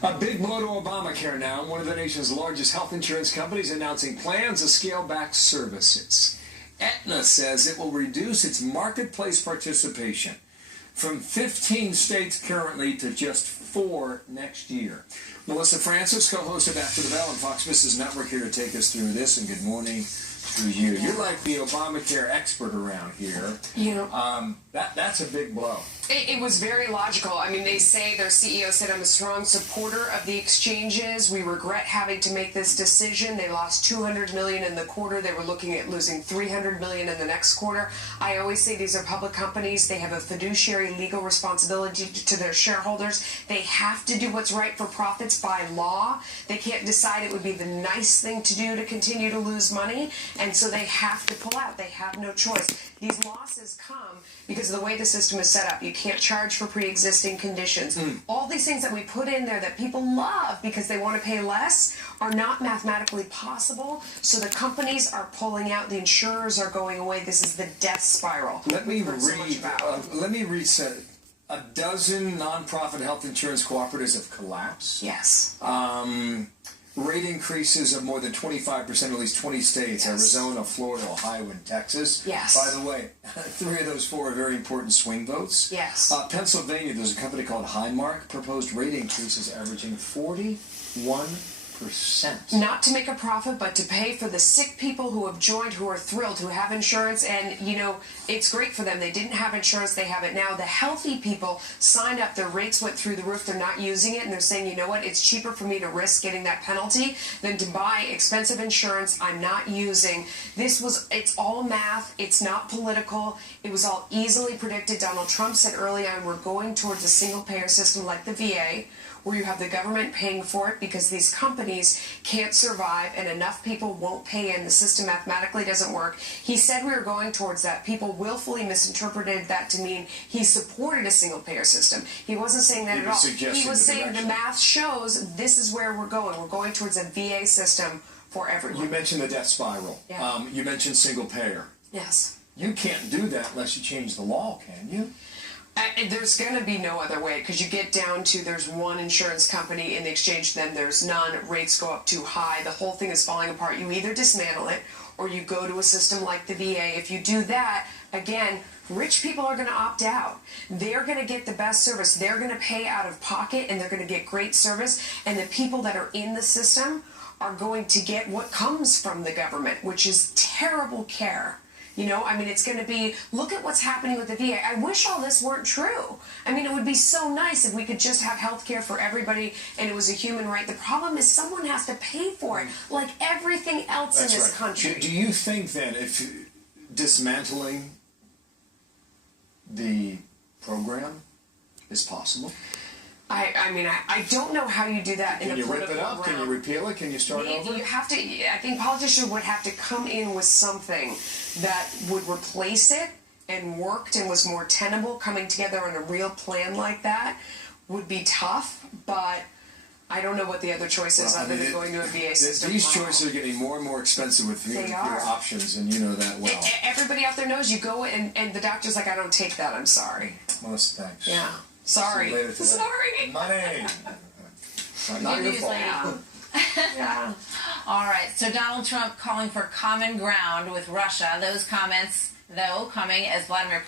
A big blow to Obamacare now. One of the nation's largest health insurance companies announcing plans to scale back services. Aetna says it will reduce its marketplace participation from 15 states currently to just 4 next year. Melissa Francis, co-host of After the Bell on Fox Business Network, here to take us through this, and good morning to you. You're like the Obamacare expert around here. That's a big blow. It was very logical. I mean, they say, their CEO said, I'm a strong supporter of the exchanges. We regret having to make this decision. They lost $200 million in the quarter. They were looking at losing $300 million in the next quarter. I always say these are public companies. They have a fiduciary legal responsibility to their shareholders. They have to do what's right for profits by law. They can't decide it would be the nice thing to do to continue to lose money, and so they have to pull out. They have no choice. These losses come because of the way the system is set up. You can't charge for pre-existing conditions. All these things that we put in there that people love because they want to pay less are not mathematically possible. So the companies are pulling out. The insurers are going away. This is the death spiral. Let me read a dozen nonprofit health insurance cooperatives have collapsed. Yes. Rate increases of more than 25% in at least 20 states, Yes. Arizona, Florida, Ohio, and Texas. Yes. By the way, 3 of those 4 are very important swing votes. Yes. Pennsylvania, there's a company called Highmark, proposed rate increases averaging 41%. Not to make a profit, but to pay for the sick people who have joined, who are thrilled, who have insurance, and, you know, it's great for them. They didn't have insurance, they have it now. The healthy people signed up, their rates went through the roof, they're not using it, and they're saying, you know what, it's cheaper for me to risk getting that penalty than to buy expensive insurance I'm not using. It's all math, it's not political, it was all easily predicted. Donald Trump said early on, we're going towards a single-payer system like the VA, where you have the government paying for it because these companies can't survive and enough people won't pay in. The system mathematically doesn't work. He said we were going towards that. People willfully misinterpreted that to mean he supported a single-payer system. He wasn't saying that at all. He was saying the math shows this is where we're going. We're going towards a VA system for everyone. You mentioned the death spiral. Yeah. You mentioned single-payer. Yes. You can't do that unless you change the law, can you? There's going to be no other way, because you get down to there's one insurance company in the exchange, then there's none, rates go up too high, the whole thing is falling apart. You either dismantle it or you go to a system like the VA. If you do that, again, rich people are going to opt out. They're going to get the best service. They're going to pay out of pocket and they're going to get great service, and the people that are in the system are going to get what comes from the government, which is terrible care. You know, I mean, it's going to be, look at what's happening with the VA. I wish all this weren't true. I mean, it would be so nice if we could just have health care for everybody and it was a human right. The problem is someone has to pay for it, like everything else in this country. Do you think then if dismantling the program is possible? I mean, I don't know how you do that in a political realm. Can you rip it up? Can you repeal it? Can you start over? You have to, I think politicians would have to come in with something that would replace it and worked and was more tenable. Coming together on a real plan like that would be tough, but I don't know what the other choice is other than going to a VA system. These choices are getting more and more expensive with your options, and you know that well. Everybody out there knows you go and the doctor's like, I don't take that, I'm sorry. Melissa, thanks. Yeah. Sorry. Sorry. Money. Not your fault. Yeah. All right. So Donald Trump calling for common ground with Russia. Those comments, though, coming as Vladimir Putin